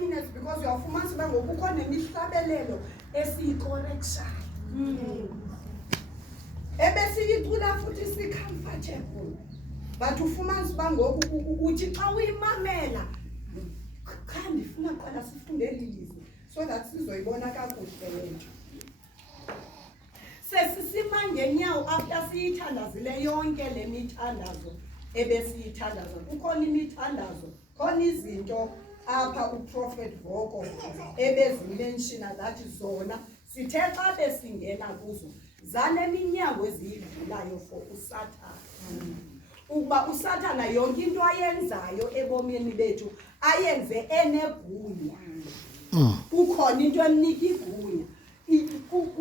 minutes because uyafumanisa uba ngoku kukho nemihlabelelo esiyicorrectayo ebesiyicula futhi si-comfortable but ufumanisa uba ngoku uthi xa uyimamela kha ndifuna qala sifunde eli lizwi so that sizoyibona kakuhle le nto. Sesisima ngenyawo after siyithandazile yonke le mithandazo ebesiyithandaza. Kukhona imithandazo, khona izinto apha uProfet Voko ebezimenshina zathi zona sithe xa besingena kuzo zaneminyango eziyivulayo for uSathane. Ukuba uSathana yonke into ayenzayo ebomini bethu ayenze enegunya. Kukhona into emnika igunya.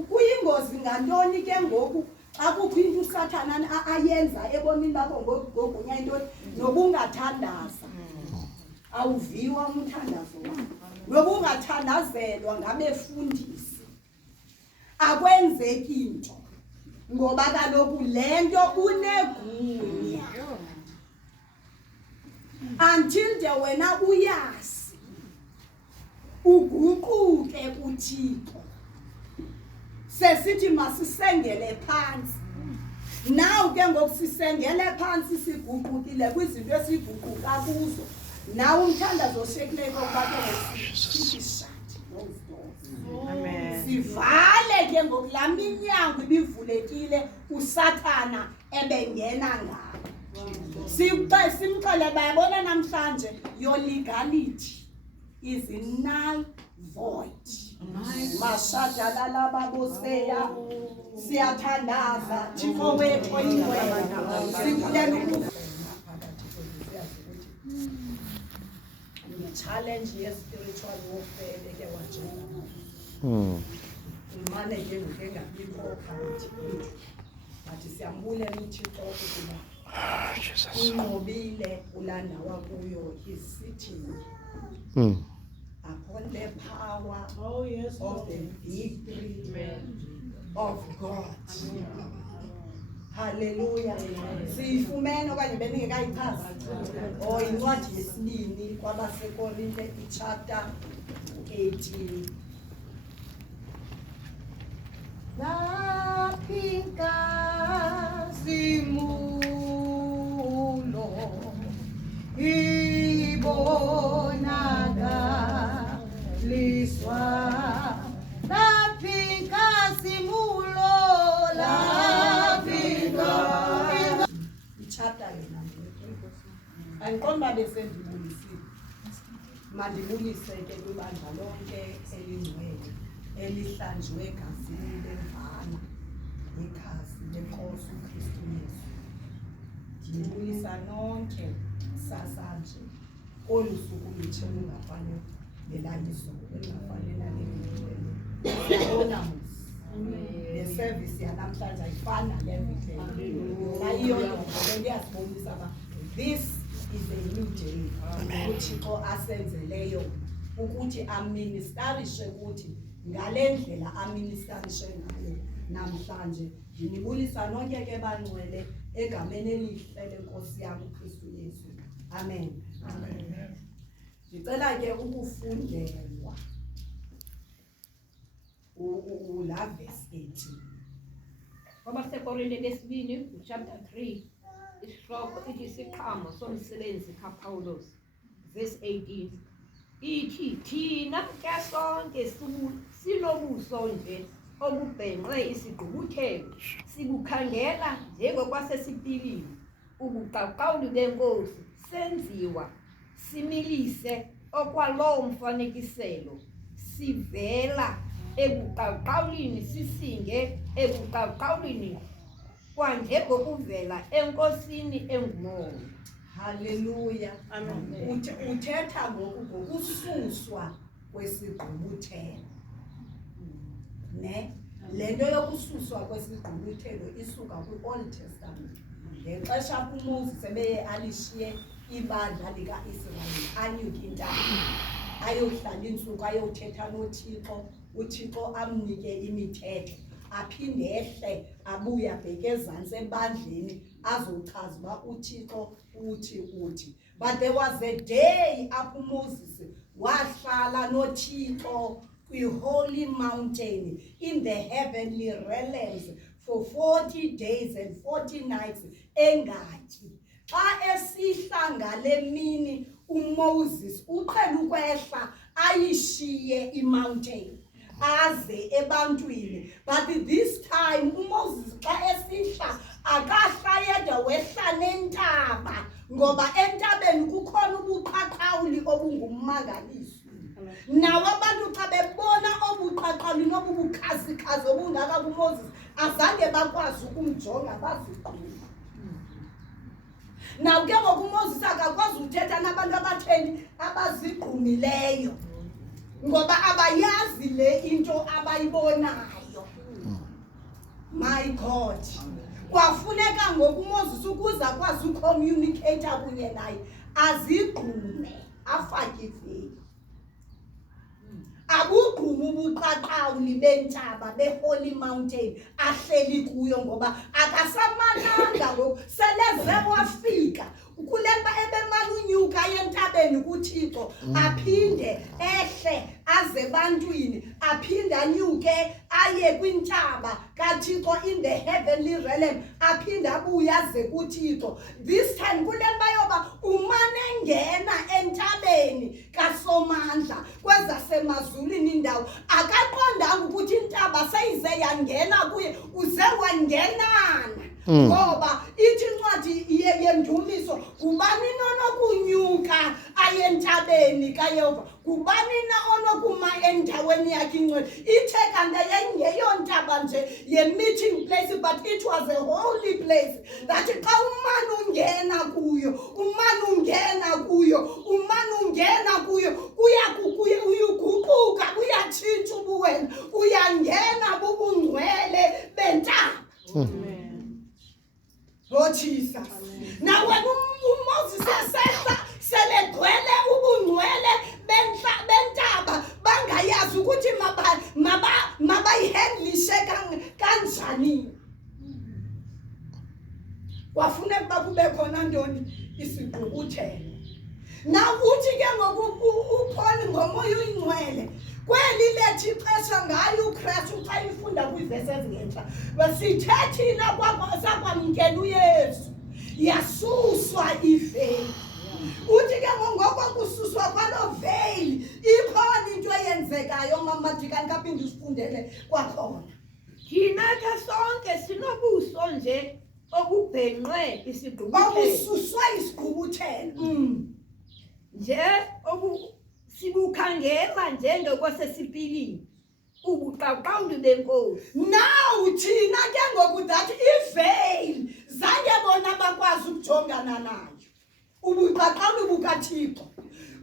Kuyingozi ngantoni ke ngoku xa kukho into uSathana ayenza ebomini bakho ngogunya into nobungathandaza. Awuviwa umthandazo wakho. Nobungathandazelwa ngabefundisi. Akwenzeki into. Ngoba kaloku le nto unegunya. Until de wena uyazi uguquke kuThixo. Sesithi masisengele phansi. Now ke ngoku sisengele phansi siguqukile kwizinto esiguquka kuzo. Now umthandazo oshekileyo ngoba ke sishati those doors. Amen. Sivale ke ngoku la minyango ibivulekile uSathana ebengena ngayo. Simxele bayabona namhlanje your legality is null void. Mashada la baboseya siyathandaza Thixo wethu oyingcwele sikulela ukuba challenge ye spiritual warfare beke wajona imane ke ngengabikho phakathi bathi siyambule uThixo ukuba Jesus unqobile ulanda wakuyo is sitting upon the power of the victory of God. Hallelujah. Sifumene okanye beningekayichazi incwadi yesibini kwabaseKorinte chapter 18. Laphinka simulo ibonaka liswa laphinka simulo laphinka chapter yena andiqonda besendibulisile mandibulise ke kwibandla lonke elingcwele elihlanjwe egazini lemvana ikhasi lenkosi uKristu Yesu. Ndibulisa nonke sasanje olu suku lutshe lungafane belayiso elingafane nalengcwele. Siyabona le service yanamhlanje ayifana levile nayo ngiyasibonisa ba this is a new day uThixo asenzeleyo ukuthi aministarishe ukuthi ngale ndlela aministarishe ngayo namhlanje. Ndinibulisa nonke ke bangcwele egameni elihle lenkosi yami uKristu Yesu. Amen. Amen. Ngicela ke ukufundelwa la verse 18 kwabaseKorinte lesibini chapter 3 isihloko ithi isiqhamo somsebenzi kaPawulos verse 18 ithi thina ke sonke sinobuso nje obubhenqe isigqubuthelo sibukhangela njengokwasesipilini ubuqaqawuli benkosi senziwa similise okwalowo mfanekiselo sivela ebuqaqawulini sisinge ebuqaqawulini kwanjengokuvela enkosini engumoya. Hallelujah. Amen. Uthetha ngokususwa kwesigqubuthelo. Ne? Lento yokususwa kwesigqubuthelo isuka kwi-Old Testament. Ngexesha uMoses ebeye alishiye ibandla likaIsrael anyuke intaba ayohlala insuku ayothetha noThixo uThixo amnike imithetho aphinde ehle abuya abheke ezantsi ebandleni azochaza uba uThixo uthi. But there was a day apho Moses wahlala noThixo kwi-holy mountain in the heavenly realms for 40 days and 40 nights engatyi. Xa esihla ngale mini uMoses uqhele ukwehla ayishiye imountain aze ebantwini, but this time uMoses xa esihla akahla yedwa wehla nentaba, ngoba entabeni kukhona ubuqhaqhawuli obungummangaliso. Nawo abantu xa bebona obuqhaqhawuli nobubukhazikhazi obungaka kuMoses azange bakwazi ukumjonga bazigquma. Naw ke ngoku uMoses akakwazi uthetha nabantu abatheni abazigqumileyo, ngoba abayazi le into abayibonayo. My God, kwafuneka ngoku uMoses ukuze akwazi ucommunicate kunye naye azigqume afake iveli. Abugqume ubuqaqawuli bentaba beholy mountain ahleli kuyo, ngoba akasamananga ngoku seleze wafika kule nto ebemana unyuka yentabeni kuThixo aphinde ehle aze ebantwini, aphinde anyuke aye kwintaba kaThixo in the heavenly realm, aphinde abuye aze kuThixo. This time kule nto yoba umane ngena entabeni kaSomandla kwezasemazulwini indawo, akaqondanga ukuthi intaba seyize yangena kuye, uze wangenana. Ngoba ithi incwadi yendumiso, ngubani onokunyuka aye entabeni kaYehova, ngubani onokuma endaweni yakhe ingcwele. Ithe kanti yayingeyontaba nje ye-meeting place, but it was a holy place that xa umane ungena kuyo, umane ungena kuyo, umane ungena kuyo, uyuguquka, uyatshintsha ubuwena, uyangena bubungcwele bentaba. Oh Jesus. Now when uMoses esehla selegcwele ubungcwele bentaba, bangayazi ukuthi mabayihandlishe kanjani. Kwafuneka ukuba kube khona ntoni? Isigqubuthelo. Now uthi ke ngoku uPaul ngomoya oyingcwele kweli lethi ixesha ngayo uKristu xa ifunda kwivesi ezingenhla, besithe thina sakwamkela uYesu yasuswa iveli. Uthi ke ngoko kususwa kwalo veli ikhona into eyenzekayo mama Dikani kaphinde usifundele kwakhona. Thina ke sonke sinobuso nje obubhenqwe isigqubuthelo. Babususwa isigqubuthelo. Nje sibukhangela njengokwasesipilini ubuqaqawuli benkosi. Now thina ke ngoku that iveli zange bona bakwazi ukujongana nayo ubuqaqawuli bukaThixo,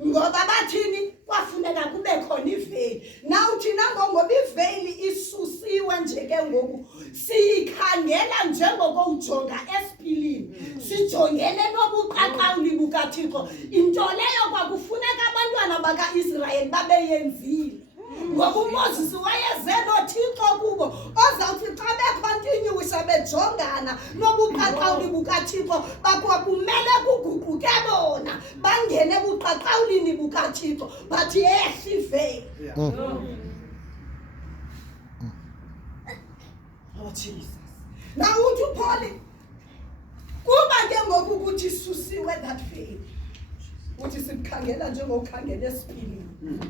ngoba bathini kwafuneka kube khona iveli. Now thina ngoba iveli isusiwe nje ke ngoku siyikhangela njengokowujonga esipilini, sijongele nobuqaqawuli bukaThixo, into leyo kwakufuneka abantwana baka-Israyeli babeyenzile. Ngoba uMoses wayeze noThixo kubo ozawuthi xa bekhontinyuwisa bejongana nobuqaqawuli bukaThixo, bakwabumele kuguquke bona bangene ebuqaqawulini bukaThixo, bathi yehle iveli. Oh Jesus. Now uthi uPaul kuba ke ngoku ukuthi susiwe that veli, uthi sikhangela njengokhangela esipilini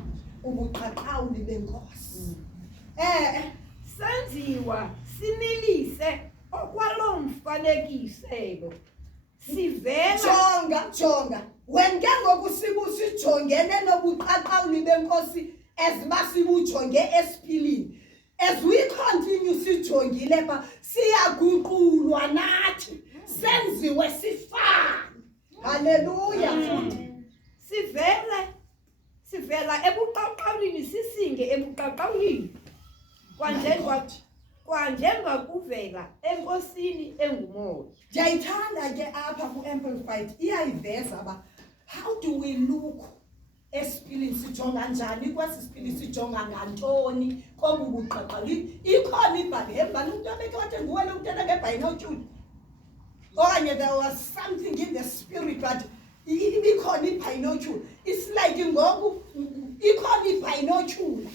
ubuqaqawuli benkosi. Senziwa similise okwalo mfanekiselo sivela. Jonga when ke ngoku sijongene nobuqaqawuli benkosi ezibasibujonge esipilini, as we continue sijongile pha siyaguqulwa nathi senziwe sifane. Hallelujah. Sivela ebuqaqawulini sisinge ebuqaqawulini kwanjenga kuvela enkosini engumoya. Ndiyayithanda ke apha ku-Amplified iyayiveza ba how do we look esipilini, sijonga njani kwesi sipili, sijonga ngantoni kobu buqaqawuli. Ikhona ibhali embali umuntu abeke wathi nguwe lo mntana ngebhayinotyuli, okanye there was something in the spirit, but ikhona ibinocular. It's like ngoku ikhona ibinocular.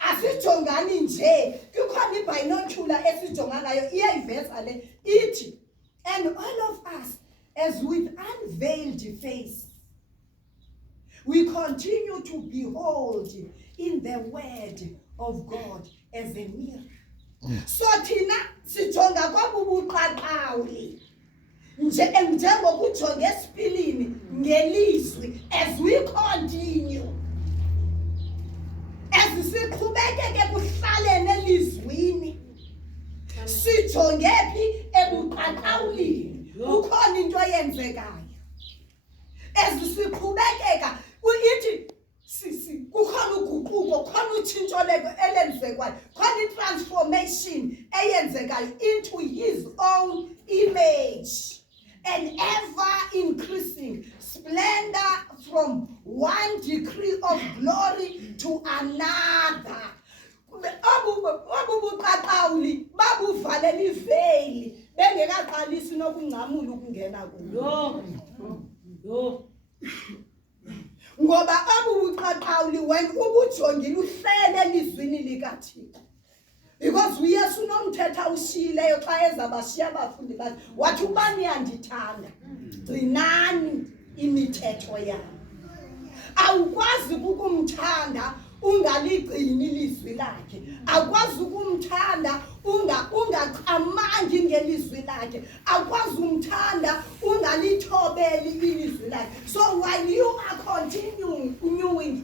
Asijongani nje, kukhona ibinocular esijonga ngayo iyayiveza le ithi, and all of us as with unveiled face we continue to behold in the word of God as a mirror. So thina sijonga kwabubuqaqawuli njengokujonga esipilini ngelizwi as we continue, as siqhubekeke kuhlalene elizwini sijonge phi ebuqaqawulini ukhona into eyenzekayo. As siqhubekeka ithi kukhona uguquko, khona utshintsho elenzekayo, khona i-transformation eyenzekayo into his own image, an ever-increasing splendor from one degree of glory to another. Abubuqaqawuli babuvalela iveli bengekaqalisi nokungcamula ukungena kulo. Ngoba abubuqaqawuli wena ubujongile uhlele elizwini likaThixo. Because uYesu nomthetha ushiyileyo xa ezabashiya abafundi bakhe wathi ubani yandithanda gcinani imithetho yami. Awukwazi ukumthanda ungaligcini ilizwi lakhe, akwazi ukumthanda ungacamangi ngelizwi lakhe, akwazi umthanda ungalithobeli ilizwi lakhe. So while you are continuing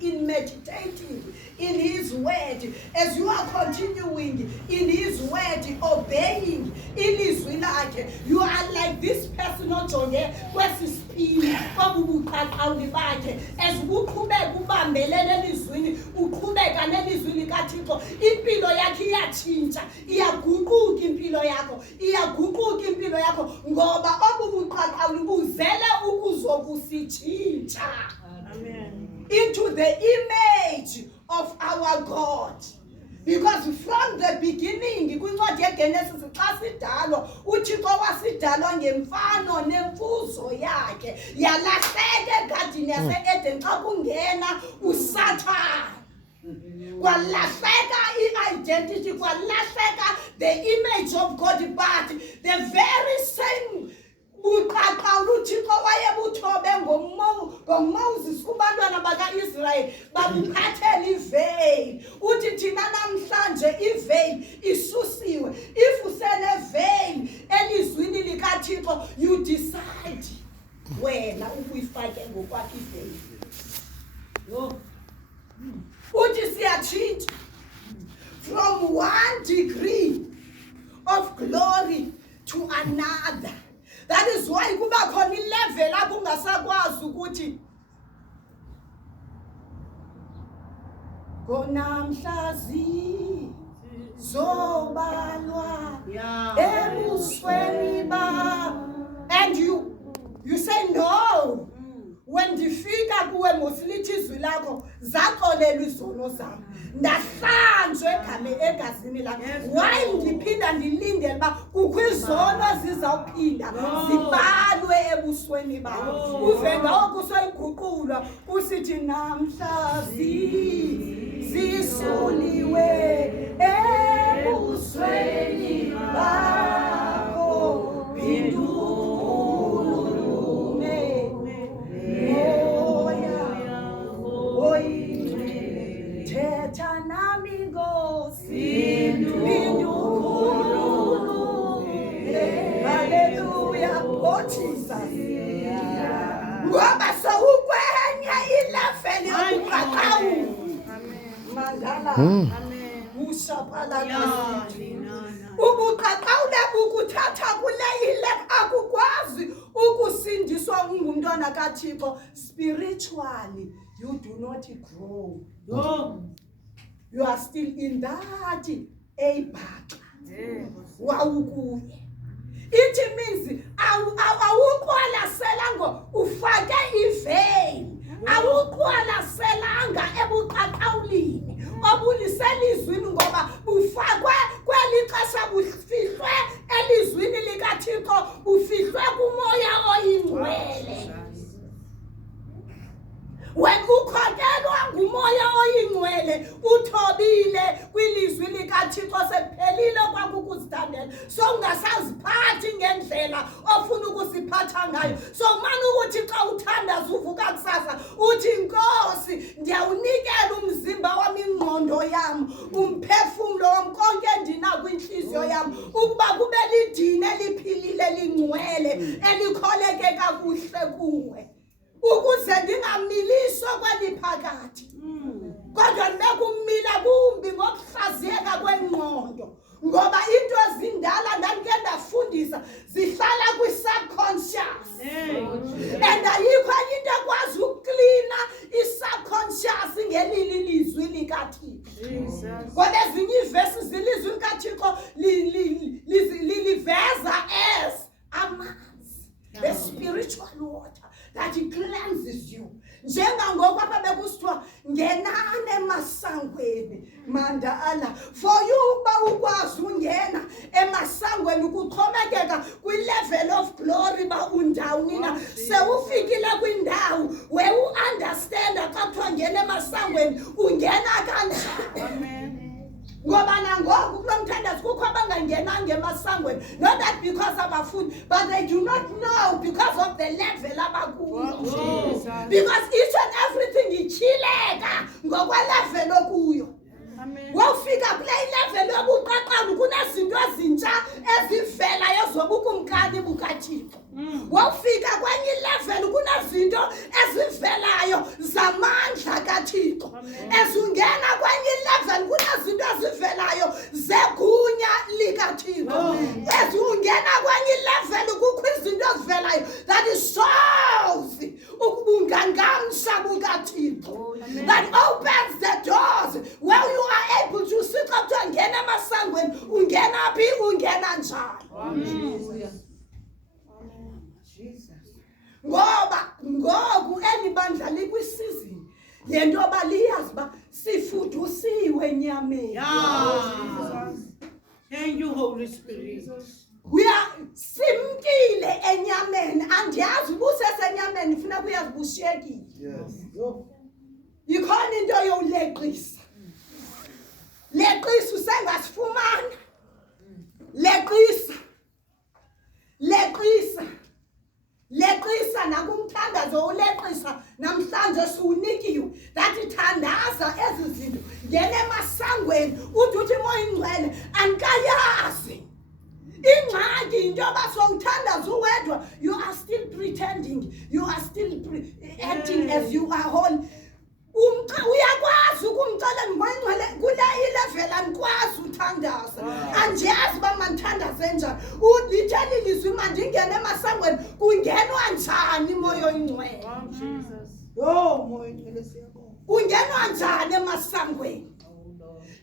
in meditating in his word, as you are continuing in his word, obeying ilizwi lakhe, you are like this person ojonge kwesisipili kwabubuqaqawuli bakhe, as uqhubeka ubambelele elizwini, uqhubeka nelizwi likaThixo, impilo yakhe iyatshintsha, iyaguquka impilo yakho, iyaguquka impilo yakho, ngoba obubuqaqawuli buzele ukuzokusitshintsha into the image of our God. Because from the beginning, kwincwadi yeGenesis xa sidalwa, uThixo wasidalwa ngemfano nemfuzo yakhe, yalahleka egadini yase-Eden xa kungena uSathane. Kwalahleka i-identity, kwalahleka the image of God, but the very same buqaqawuli uThixo wayebuthobe ngoMoses kubantwana baka-Israyeli babuphathela iveyili. Uthi thina namhlanje iveyili isusiwe. If useneveyili elizwini likaThixo, you decide wena ukuyifake ngokwakho iveyili. Uthi siyatshintsha from one degree of glory to another. That is why kuba khona ilevel apho ungasakwazi ukuthi konamhlazi zobalwa ebusweni ba, and you say no. When ndifika kuwe mosilithi izwi lakho zaxolelwa izono zami, ndahlanjwe egazini lakho. Why ndiphinda ndilindele uba kukho izono zizawuphinda zibalwe ebusweni bakho? Uve ngoku soyiguqulwa usithi namhlazi zisuliwe ebusweni bakho, thetha nami Nkosi, pindukhulule. Hallelujah. Oh Jesus. Ngoba sowukwenye ileveli yobuqaqawuli. Mandala. Ushaphala kasi. Ubuqaqawuli bukuthatha kuleyi level, akukwazi ukusindiswa ungumntwana kaThixo. Spiritually, you do not grow. No. You are still in that ebhaxa. Wawukuye. It means awuqwalaselanga ufake iveyili, awuqwalaselanga ebuqaqawulini obuliselizwini, ngoba bufakwe kweli xesha bufihlwe elizwini likaThixo, bufihlwe kumoya oyingcwele. uqhaqha ngayo. So mani ukuthi xa uthandaza uvuka kusasa uthi Nkosi ndiyawunikela umzimba wami, ingqondo yami, umphefumlo wami, konke endinako inhliziyo yami ukuba kube lidini eliphilile, lingcwele, elikholeke kakuhle kuwe, ukuze ndingamiliswa kweliphakathi kodwa ndibeke umila kumbi ngokuhlaziyeka kwengqondo, ngoba into ezindala ndandike ndafundisa zihlala kwi-subconscious and ayikho enye into ekwazi ukuklina i-subconscious ngelili lizwi likaThixo. Ngoba ezinye iivesi zilizwi likaThixo liliveza as amanzi, the spiritual water that it cleanses you. Njengangoku apha bekusithiwa ngenani emasangweni mandala, for you uba ukwazi ungena emasangweni kuxhomekeka kwi-level of glory ba undawuni na. Sewufikile kwindawo where u-understanda xa kuthiwa ngena emasangweni ungena kanjani. Ngoba nangoku kulo mthandazo kukho abangangenanga emasangweni, not that because abafundi, but they do not know because of the level abakuyo. Because each and everything ichileka ngokwelevel okuyo. Wawufika kule level yobuqaqalu kunezinto ezintsha ezivelayo zobukumkani bukaThixo. Wawufika kwenye level kunezinto ezivelayo zamandla kaThixo. Ezungena kwenye level kunezinto ezivelayo zegunya likaThixo. Ezungena kwenye level kukho izinto ezivelayo that shows ukubungangamsha bukaThixo, that opens the doors where you are able to sit up to ngena emasangweni, ungena phi, ungena njani. Ngoba ngoku elibandla likwisizini lento baliyazi ba sifudusiwe enyameni. Thank you, Holy Spirit. We are simkile enyameni, andiyazi ubusesenyameni funeka uyazi bushiyekile. Ikhona into yowuleqisa. Leqisa usengasifumana. Leqisa nakumthandazo uleqisa namhlanje siwunikiwe that ithandaza ezi zinto ngene emasangweni uthi moya ingcwele andikayazi. Ingxaki into yoba sowuthandaza uwedwa, you are still pretending, you are still acting as you are holy. Uyakwazi ukumcela moya ingcwele kule ilevel andikwazi uthandaza, andiyazi uba mandithandaze njani. Litheli lizwi mandingene emasangweni kungenwa njani moya oyingcwele. Moya oyingcwele siyabonga. Ungenwa njani emasangweni?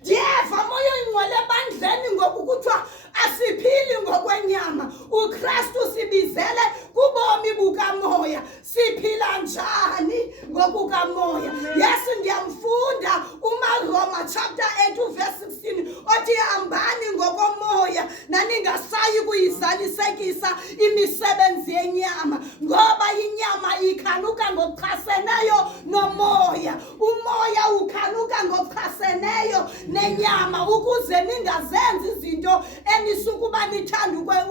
Ndiyeva moya oyingcwele ebandleni ngoku kuthiwa asiphili ngokwenyama, uKristu sibizele kubomi bukamoya. Siphila njani ngokukamoya? Yes, ndiyamfunda umaRoma chapter 8 verse 16 othi hambani ngokomoya naningasayi kuyizalisekisa imisebenzi yenyama, ngoba inyama ikhanuka ngokuchaseneyo nomoya, umoya ukhanuka ngokuchaseneyo nenyama, ukuze ningazenzi izinto enisukuba nithanda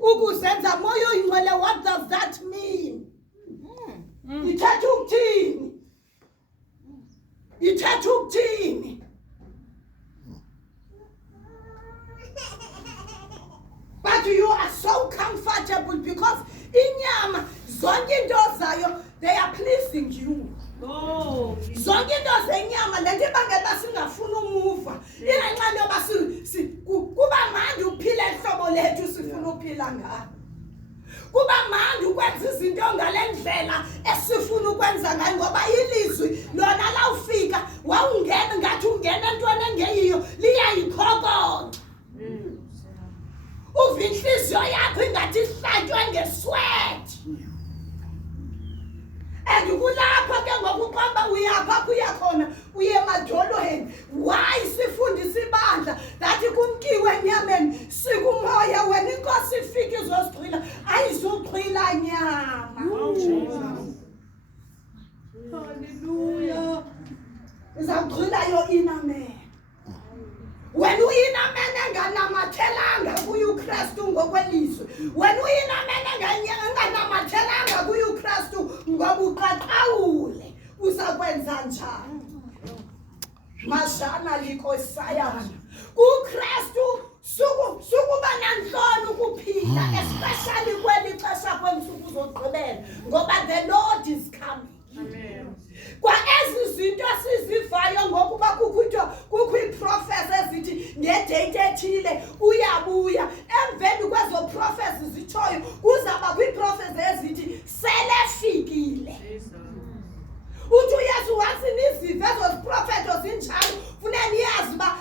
ukuzenza. Moya oyingcwele, what does that mean? Ithetha ukuthini? Ithetha ukuthini? But you are so comfortable because inyama zonke into zayo, they are pleasing you. Zonke into zenyama lento ibangela singafuna umuva ingenxa yoba kuba mandi uphila ihlobo lethu sifuna uphila ngalo. Kuba mandi ukwenza izinto ngale ndlela esifuna ukwenza ngayo, ngoba ilizwi lona la ufika wawungena ngathi ungena entweni engeyiyo liyayikhokotha. Uva inhliziyo yakho ingathi ihlatywe ngesweat. And kulapha ke ngokuqamba uyapha uyakhona uye emadolweni. Why sifundisa ibandla that kumkiwe enyameni sikumoya, wena inkosi ifika izosiqhila ayizuqhila nyama. Hallelujah. Izawuqhila yo inner man. wena uyinamene enganamathelanga kuYuKristu ngokwelizwi, wena uyinamene enganamathelanga kuYuKristu ngobuqaqawule, uzakwenza njani? Mashana likosayana kuKristu sukuba nanhloni ukuphila, especially kweli xesha kwensuku zokugqibela, ngoba the Lord is coming. Amen. Kwa ezi zinto sizivayo ngokuba kukho iprofesi ezithi ngedate ethile uyabuya, emveni kwezo profesi zitshoyo kuzaba kwiprofesi ezithi selefikile. Uthi uYesu wathi nizive ezo ziprofeto zinjalo, funeka niyazi uba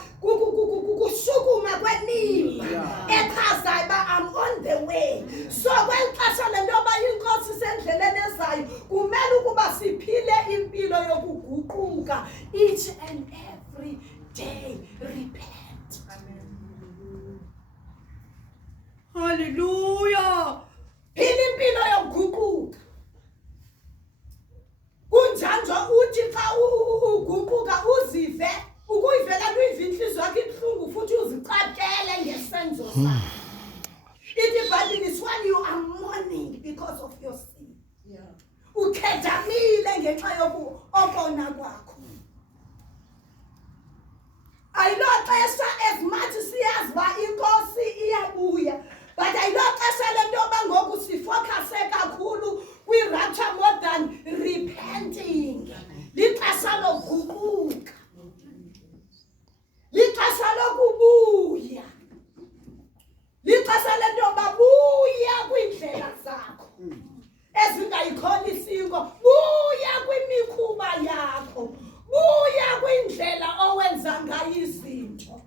kushukuma kwenimba echazayo uba I'm on the way. So kweli xesha le nto yoba inkosi isendleleni ezayo, kumele ukuba siphile impilo yokuguquka each and every day. Repent. Hallelujah. Phila impilo yokuguquka. Kunjalo uthi xa uguquka uzive ukuyivela kuyinhliziyo yakho ibuhlungu futhi uzicakele ngesenzo sakho. Ithi iBhayibhile is when you are mourning because of your sin. Ukhedamile ngenxa yokona kwakho. Ayilo xesha as much siyazi uba inkosi iyabuya, but ayilo xesha le nto yoba ngoku sifocuse kakhulu kwi-rapture more than repenting. Lixesha lokuguquka, lixesha lokubuya, lixesha le nto yoba buya kwiindlela zakho ezingayikholisiyo, buya kwimikhuba yakho, buya kwindlela owenza ngayo izinto.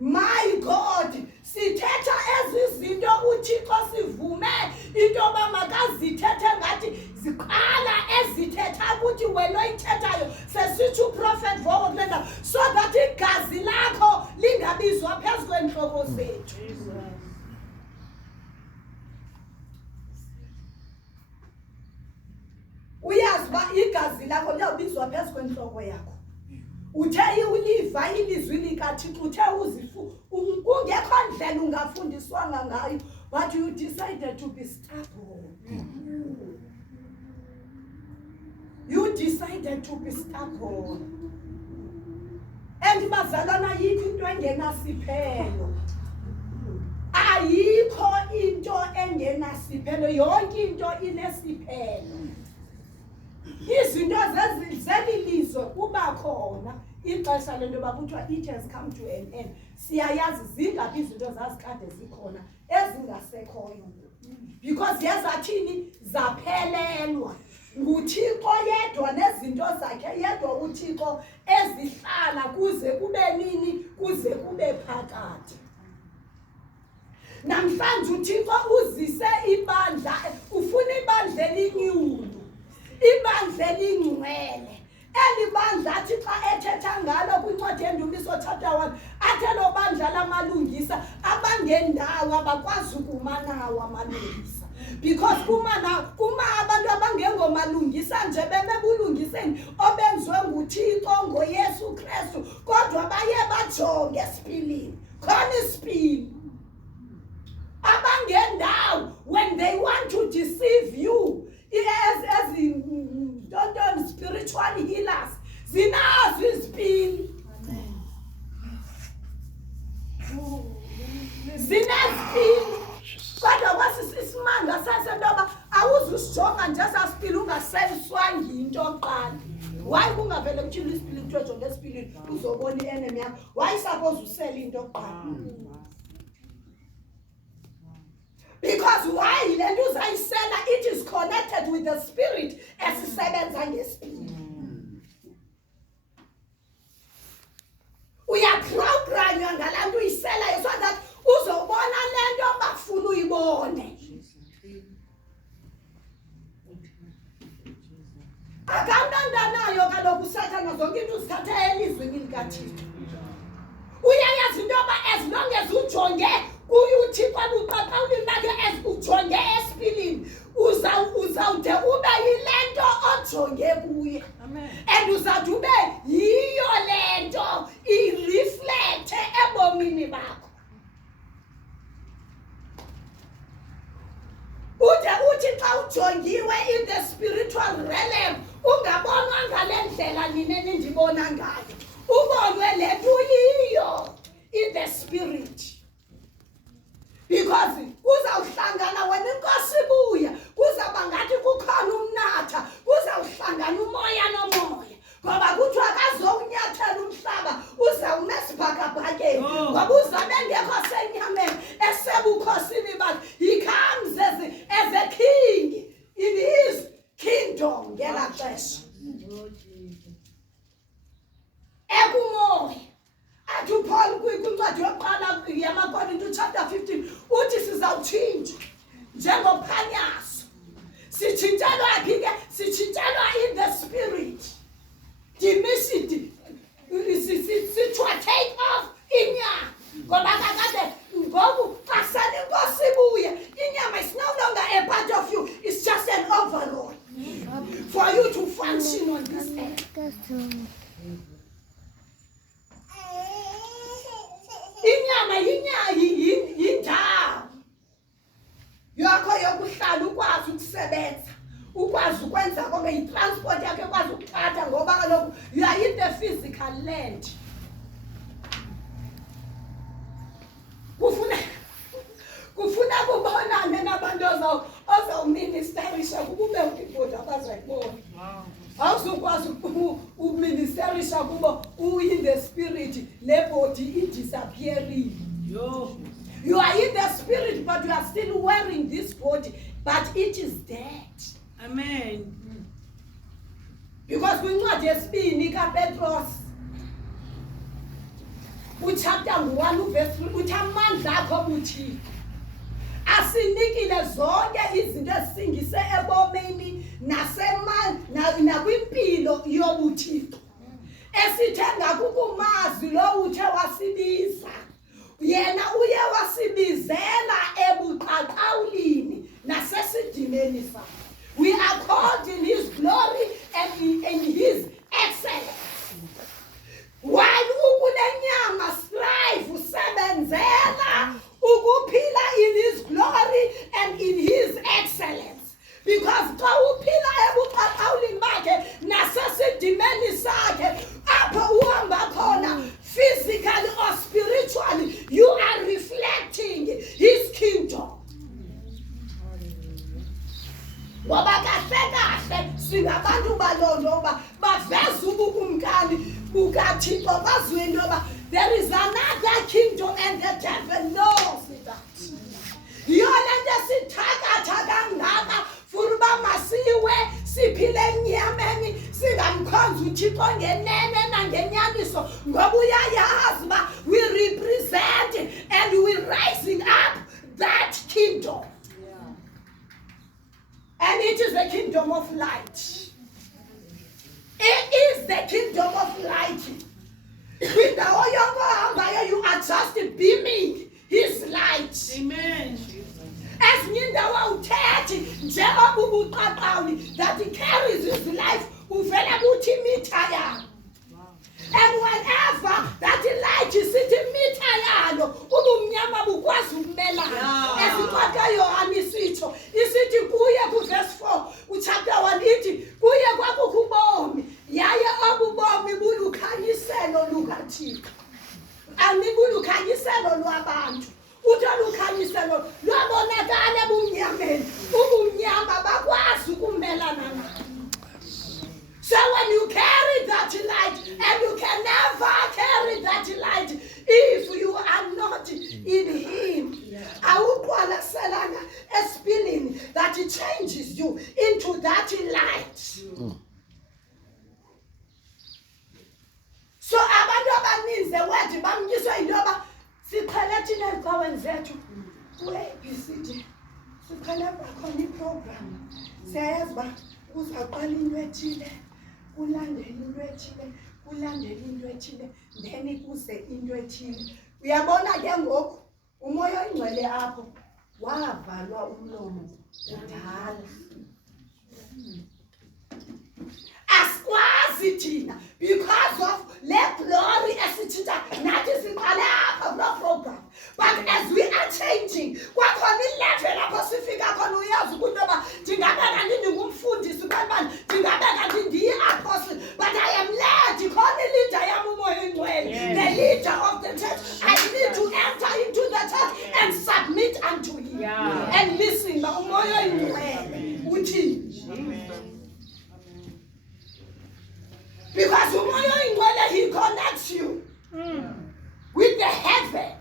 My God, sithetha ezi zinto uThixo sivume into yoba makazithethe ngathi ziqala ezithetha ukuthi wena oyithethayo sesithi uprofet Vowo kule ndawo, so that igazi lakho lingabizwa phezu kwentloko zethu. Uyazi uba igazi lakho liyawubizwa phezu kwentloko yakho. Uthe uliva ilizwi likaThixo, uthe kungekho ndlela ungafundiswanga ngayo, but you decided to be stubborn. You decided to be stubborn. And bazalwana, ayikho into engenasiphelo. Ayikho into engenasiphelo, yonke into inesiphelo. Izinto zelilizwe kuba khona ixesha lento yoba kuthiwa it has come to an end. Siyayazi zingaphi izinto zazikade zikhona ezingasekhoyo, because yezathini zaphelelwa nguThixo yedwa nezinto zakhe yedwa uThixo ezihlala kuze kube nini, kuze kube phakade. Namhlanje uThixo uzise ibandla, ufuna ibandla elinyulu, ibandla elingcwele. Eli bandla athi xa ethetha ngalo kwincwadi yeNdumiso chapter 1, athe lo bandla lamalungisa abangendawo abakwazi ukuma nawo amalungisa, because kuma abantu abangengomalungisa nje bebebulungiseni obenziwe nguThixo ngoYesu Kristu, kodwa baye bajonge esipilini, khona isipili. Abangendawo, when they want to deceive you, as in spiritual healers, zinazo izipili. Zinezipili. Kodwa kwasisisimanga sasentoba awuzusijonga nje sasipili ungaseliswanga into oqala. Why kungavele kuthile isipili kuthiwe jonge esipilini uzobona i-enemy yakho? Why suppose usele into oqala? Because why le nto uzayisela, it is connected with the spirit esisebenza ngesipili. Uyaprogranywa ngalaa nto uyiselayo so that uzobona le nto bafuna uyibone. Akamntandanayo kaloku uSathane zonke into uzithatha elizwini likaThixo. Uyayazi into yoba as long as ujonge kuYouThixo ebuqaqawulini bakhe ujonge esipilini, uzawude ube yile nto ojonge kuye. And uzawude ube yiyo le nto ireflecte le nto uyiyo in the spirit. Because kuzawuhlangana wena inkosi ibuya, kuzawuba ngathi kukhona umnatha, kuzawuhlangana umoya nomoya. Ngoba kuthiwa akazowunyathela umhlaba, uzawuma esibhakabhakeni. Ngoba uzabe engekho senyameni, esebukhosini bakhe. He comes as a king in his kingdom ngelaa xesha. Ekumoya. Athi uPaul kwincwadi yokuqala yamaKorinto chapter 15 uthi sizawutshintshwa njengophanyazo. Sitshintshelwa phi ke? Sitshintshelwa in the spirit. Dimissity. Sithiwa take off inyama. Ngoba kakade ngoku xa sele inkosi ibuye, inyama is no longer a part of you. It's just an overall for you to function on this earth. Inyama yindawo yakho yokuhlala, ukwazi ukusebenza, ukwazi ukwenza konke, itransport yakho ukwazi ukuthatha, ngoba kaloku you are in the physical land. Kufuna kubonane nabantu ozawuministerisha kube ukibhoda abazayibona. Awuzukwazi ukuministerisha kubo in the spirit, le body disappearing. You are in the spirit, but you are still wearing this body, but it is dead. Amen. Because kwincwadi yesibini kaPetros uchapter 1 verse 3 uthi amandla akho buthixo asinikile zonke izinto esingise ebomeni nakwimpilo yobuthixo esithenga kukumazi lo uthe wasibiza. Yena uye wasibizela ebuqaqawulini nasesidimeni sakhe. We are called in his glory and in his excellence. While ukunenyama strive usebenzela ukuphila in his glory and in his excellence. Because xa uphila ebuqaqawulini bakhe nasesidimeni sakhe, apho uhamba khona physically or spiritually, you are reflecting his kingdom. Ngoba kahle singabantu balonto baveza ubukumkani bukaThixo, baziwe into yoba there is another kingdom and the devil knows that. Yona nto sithakatha kangaka for uba masiwe siphile enyameni singamkhonzi uThixo ngenene nangenyaniso, ngoba uyayazi uba we represent and we rising up that kingdom. And it is the kingdom of light. It is the kingdom of light. Kwindawo yokuhambayo you are just beaming his light. Amen. Ezinye indawo awuthethi njengoba ubuqaqawuli that he carries his life uvele buthi imitha yakho. And whenever that light isithi imitha yalo ubumnyama bukwazi ukumelana. Ezincwadi kaYohane isitsho isithi kuye kuverse 4 uchapter 1 ithi kuye kwakukho ubomi yaye obubomi bulukhanyiselo lukaThixo. Anibulukhanyiselo lwabantu. Uthi olukhanyiselo lwabonakala ebumnyameni, ubumnyama bakwazi ukumelana nalo. So when you carry that light, and you can never carry that light if you are not in him. Awuqwalaselana espilini that it changes you into that light. So abantu abaninzi the word bamnyiswa into yoba siqhele thina ezicaweni zethu ku-ABCD siqhele bakhona iprogram, siyayazi uba uzaqala into ethile, kulandela into ethile, kulandela into ethile, then kuze into ethile. Uyabona ke ngoku umoya oyingcwele apho wavalwa umlomo kudala. Asikwazi thina because of le glory esithinta nathi siqale apha kuloo program. But as we are changing, kwakhona ilevel apho sifika khona uyazi ukuthi yoba ndingabe kanti ndingumfundisi kanibani, ndingabe kanti ndiyi-apostle, but I am led, khona ileader yam umoya oyingcwele Because umoya oyingcwele, he connects you with the heavens.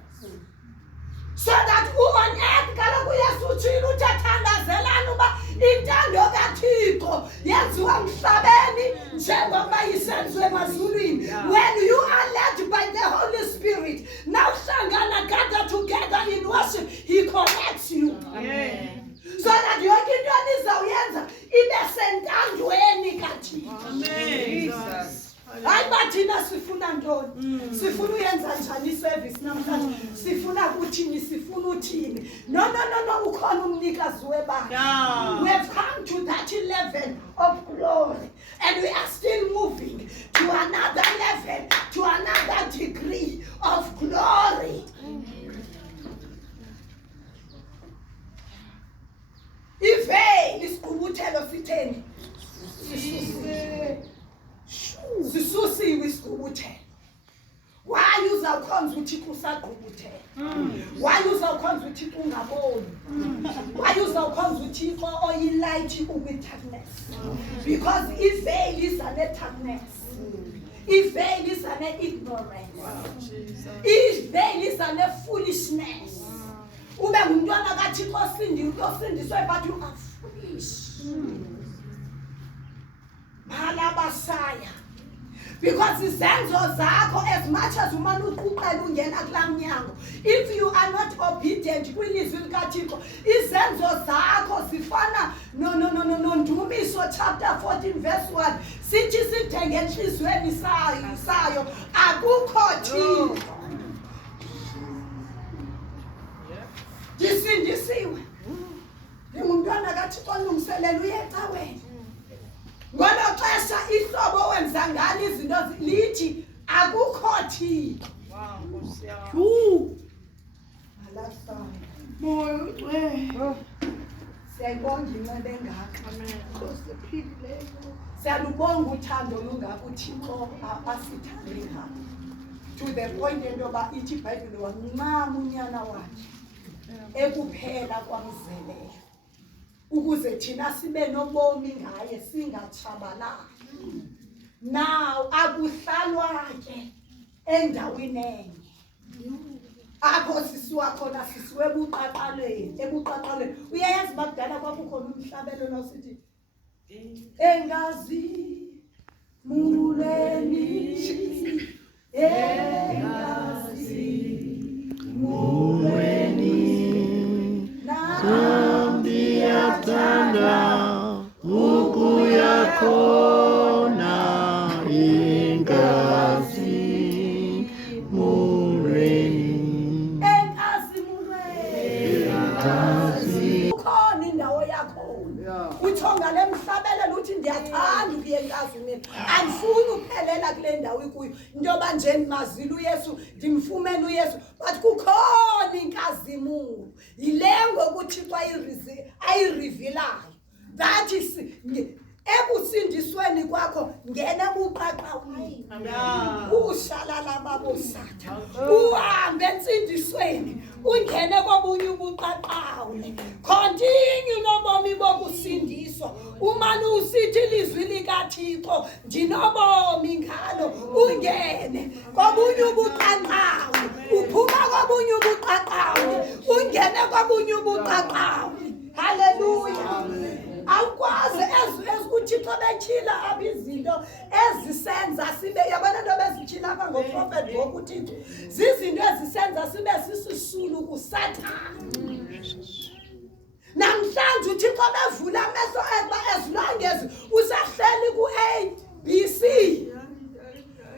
So that on earth kaloku uyasuthile uthathandazelana uba intando kaThixo yenziwa emhlabeni njengoba isenziwe emazulwini. When you are led by the Holy Spirit, now hlangana gather together in worship, he connects you. Amen. So that yonke into enizawuyenza ibe sentandweni kaThixo. Jesus. Hayi bathina sifuna ntoni? Sifuna uyenza njani iservice namhlanje? Sifuna ukuthini? Sifuna uthini? No, ukhona umnikazi webandla. We have come to that level of glory, and we are still moving to another level, to another degree of glory. Iveli isigqubuthelo sitheni? Sisusiwe isigqubuthelo. Why uzawukhonza uThixo usagqubuthela? Why uzawukhonza uThixo ungaboni? Why uzawukhonza uThixo oyilight ukwi-darkness? Because iveli is an darkness. Iveli is an ignorance. Iveli is an foolishness. Ube ngumntwana kaThixo osindiswe, but you are foolish. Malabasaya. Because izenzo zakho, as much as umane uquqela ungena kulaa mnyango, if you are not obedient kwilizwi likaThixo, izenzo zakho zifana Ndumiso chapter 14 verse 1. Sithi sithenge enhliziyweni sayo akukho Thixo. Ndisindisiwe. Ngumntwana kaThixo olungiselela uye ecaweni. Ngolo xesha ihlobo wenza ngalo izinto lithi akukho Thixo. Siyayibonga inceba engaka. Siyalubonga uthando olungaka uThixo asithande ngalo. To the point entoba ithi iBhayibhile wancama unyana wakhe ekuphela kwamzeleyo, ukuze thina sibe nobomi ngaye singatshabalali. Now akuhlalwa ke endaweni enye. Apho sisiwa khona sisiwe ebuqaqalweni. Uyayazi bakudala kwakukhona umhlabelo nosithi engazi mulweni engazi mulweni Tanda ukuya khona engazi mulweni. Ukhona indawo yakho. Utsho ngale mhlabelelo uthi ndiyathanda ukuya enkazini. Andifuni uphelela kule ndawo ikuyo. Ntoba nje ndimazile uYesu, ndimfumene uYesu, but kukhona inkazimulo. Yile ngoku uThixo ayirivelayo. That is ekusindisweni kwakho ngene buqaqawini. Ushalala babosatha. Uhambe entsindisweni ungene kobunye ubuqaqawini. Continue nobomi bokusindiswa. Umane usithi ilizwi likaThixo ndinobomi ngalo, ungene kobunye ubuqaqawini. Uphuma kobunye ubuqaqawini ungene kobunye ubuqaqawini. Hallelujah. Awukwazi uThixo betshila abizinto ezisenza sibe yabona into bezitshila apha ngoprofeti wokuThixo zizinto ezisenza sibe sisisulu kuSathane. Namhlanje uThixo bevula amehlo eba as long as usahleli ku-ABC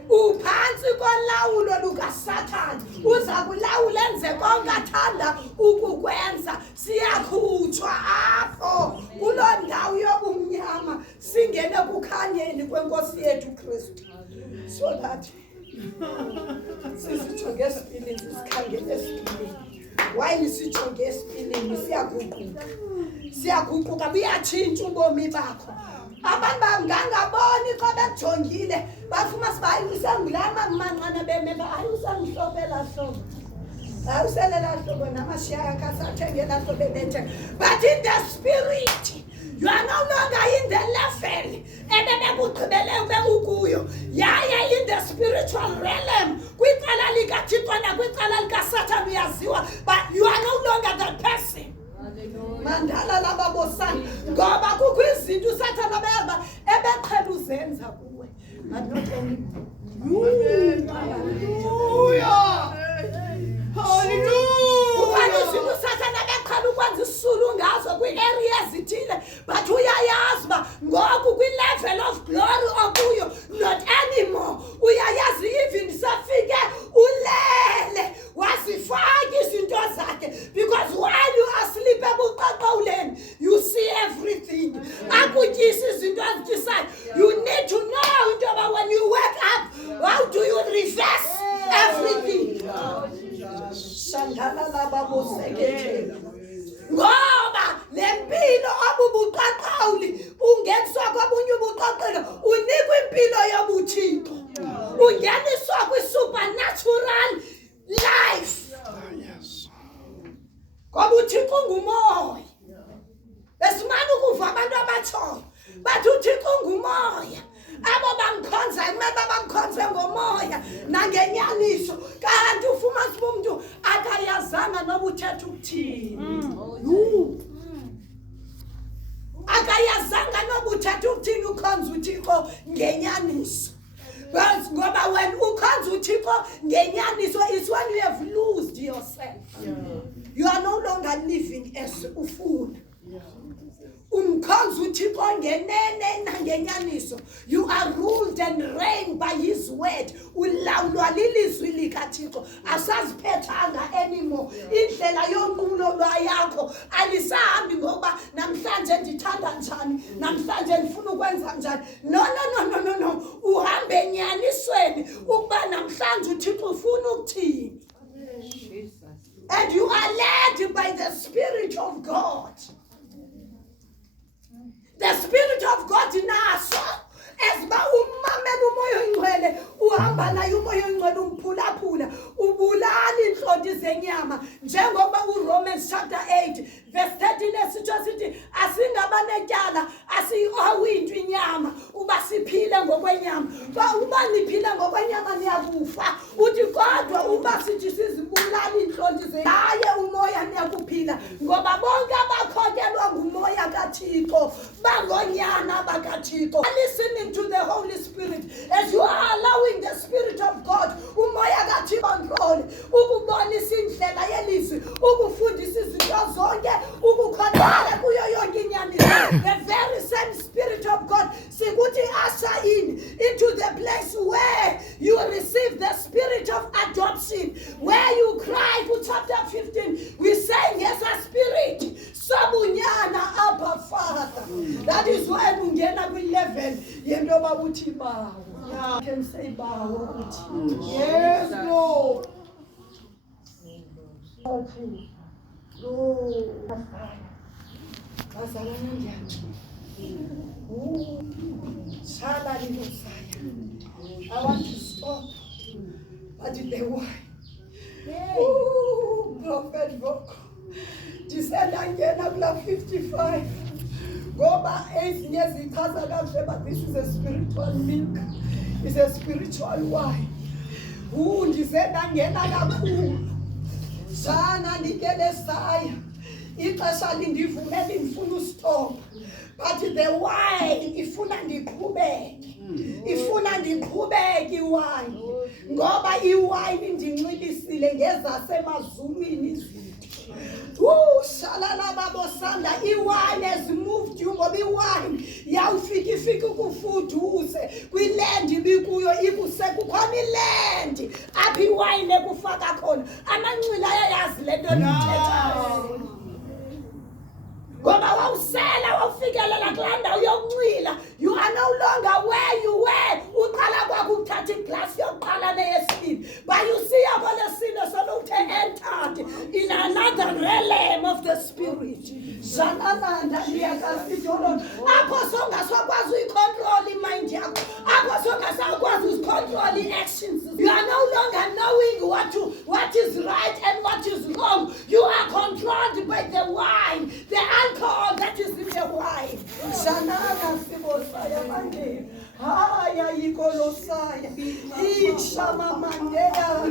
uphansi kolawulo lukaSathane, uza kulawula enze konke athanda ukukwenza. Siyakhutshwa apho kuloo ndawo yobumnyama singene kukhanyeni kwenkosi yethu Kristu, so that sisijonge esipilini sisikhangele esipilini. While sijonge esipilini siyaguquka buyatshintsha ubomi bakho. Abantu bangangaboni xa bejongile bafuma sibayi usangulama manqana bemeba hayi usangihlobela hlobo, hayi uselela hlobo namashiya akhe asathengela hlobo ebethe. But in the spirit You are no longer in the level ebebekugqibele ubekukuyo. Yaya in the spiritual realm. Kwicala likaThixo nakwicala likaSathane uyaziwa, but you are no longer that person. Mandala lababosana ngoba kukho izinto uSathane abayaba ebeqhela uzenza kuwe. But not anymore. Ukhona izinto uSathane abeqhela ukwenza isisulu ngazo kwi-areas zithile, but uyayazi uba ngoku kwi-level of glory okuyo, not anymore. Uyayazi even safike ulele wasifaka izinto zakhe, because while you are asleep ebuqaqawuleni you see everything. Akutyisa izinto azityisayo. You need to know into about when you wake up, how do you reverse everything? Shandala lababoseke. Ngoba lempilo abubuqaqawuli ungeniswa kwabunye ubuqaqelo, unikwa impilo yobuthixo, ungeniswa kwi-supernatural life. Ngoba uThixo ungumoya. Besimane ukuva abantu abatshoyo bathi uThixo ungumoya. Abo bamkhonza kumele bamkhonze ngomoya nangenyaniso, kanti ufumanise umuntu akayazanga noba uthetha ukuthini. Akayazanga noba uthetha ukuthini ukhonza uThixo ngenyaniso. But ngoba when ukhonza uThixo ngenyaniso is when you have lost yourself. You are no longer living as ufuna. Umkhonza uThixo ngenene nangenyaniso. You are ruled and reigned by his word. Ulawulwa lilizwi likaThixo. Asaziphethanga anymore. Indlela yonqulo lwayakho alisahambi ngoba namhlanje ndithanda njani, namhlanje ndifuna ukwenza njani. No. Uhambe enyanisweni ukuba namhlanje uThixo ufuna ukuthini. And you are led by the Spirit of God. The Spirit of God naso esiba umamela umoya oyingcwele uhamba naye umoya oyingcwele umphulaphula ubulala inhlonti zenyama, njengoba uRomans chapter 8 verse 13 sithi asingabanetyala asiyiwintwa inyama uba siphile ngokwenyama. Uba niphile ngokwenyama niyakufa. Uthi kodwa uba sithi sizibulala inhlonti zenyama umoya niyakuphila, ngoba bonke abakhokelwa ngumoya kaThixo bangonyana bakaThixo. Listening to the Holy Spirit as you are allowing the Spirit of God umoya kaThixo control, ukubonisa indlela yelizwi, ukufundisa izinto zonke, ukukhonza kuyo yonke inyaniso. The very same Spirit of God sikuthi usher into the place where you receive the spirit of adoption, where you cry. To chapter 15 we say yes, a spirit sabunyana Abba Father. That is why ungena kwi-level yento babuthi bawo. Can say bawo uthi yes Lord. I want to stop, but the why? Prophet Voko ndisela ngena kula 55 ngoba ezinye zichaza kahle, but this is a spiritual milk, it's a spiritual wine. Ndisela ngena kakhulu sana ndikelesaya ixesha lindivumela ndifuna ustop, but the wine ifuna ndiqhubeke, ifuna ndiqhubeke iwine, ngoba iwine ndinxilisile ngezasemazulwini izinto. Shalala babosanda, iwine has moved you, ngoba iwine yawufika ukufuduze kwiland ibikuyo ikuse kukhona iland apha iwine ekufaka khona amancila ayayazi lento ndithethayo. Ngoba wawusela wawufikelela kulaa ndawo yokuncila, you are no longer where you were. Uqala kwakho ukuthatha iglasi yokuqala neyesibini, but you see abalesine soluthe entered in another realm of the spirit. Zanananda liyakasitolona apho songasakwazi uyicontrol imind yakho, apho songasakwazi uzicontrol i-actions. You are no longer knowing what is right and what is wrong. You are controlled by the wine, the alcohol that is in the wine. Haya ikolosaya. Ishama mandeya.